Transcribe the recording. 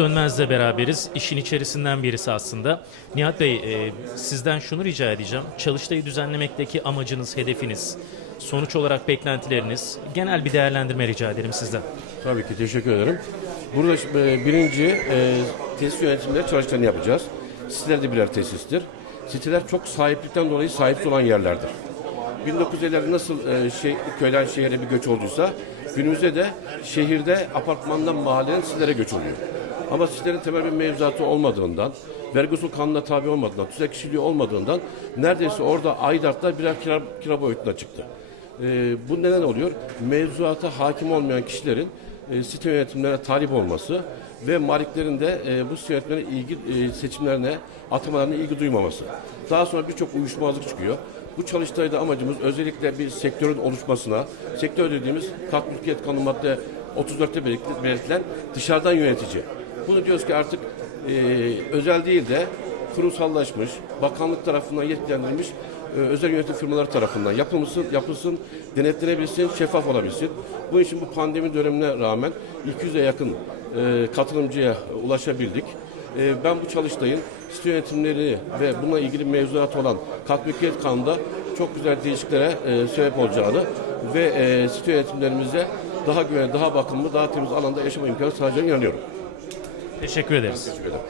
Dönmez'le beraberiz. İşin içerisinden birisi aslında. Nihat Bey, e, sizden şunu rica edeceğim. Çalıştayı düzenlemekteki amacınız, hedefiniz, sonuç olarak beklentileriniz, genel bir değerlendirme rica ederim sizden. Tabii ki teşekkür ederim. Burada e, birinci e, tesis yönetimleri çalıştayını yapacağız. Siteler de birer tesistir. Siteler çok sahiplikten dolayı sahipsiz olan yerlerdir. 1950'lerde nasıl e, şey, köyden şehire bir göç olduysa günümüzde de şehirde apartmandan mahalleden sitelere göç oluyor. Ama sitelerin temel bir mevzuatı olmadığından, vergi usul kanuna tabi olmadığından, tüzel kişiliği olmadığından neredeyse orada aidatlar birer kira, kira boyutuna çıktı. E, bu neden oluyor? Mevzuata hakim olmayan kişilerin e, site yönetimlerine talip olması ve maliklerin de e, bu site yönetimlerine ilgi e, seçimlerine, atamalarına ilgi duymaması. Daha sonra birçok uyuşmazlık çıkıyor. Bu çalıştayda amacımız özellikle bir sektörün oluşmasına, sektör dediğimiz kat mülkiyet kanunu madde 34'te belirti- belirtilen dışarıdan yönetici. Bunu diyoruz ki artık e, özel değil de kurumsallaşmış, bakanlık tarafından yetkilendirilmiş e, özel yönetim firmaları tarafından yapılsın, yapılsın, denetlenebilsin, şeffaf olabilsin. Bu için bu pandemi dönemine rağmen 200'e yakın e, katılımcıya ulaşabildik. E, ben bu çalıştayın site yönetimleri ve bununla ilgili mevzuat olan tatbikiyet kanunda çok güzel değişikliklere e, sebep olacağını ve e, site yönetimlerimize daha güvenli, daha bakımlı, daha temiz alanda yaşama imkanı sağlayacağına inanıyorum. Teşekkür ederiz. Teşekkür ederim.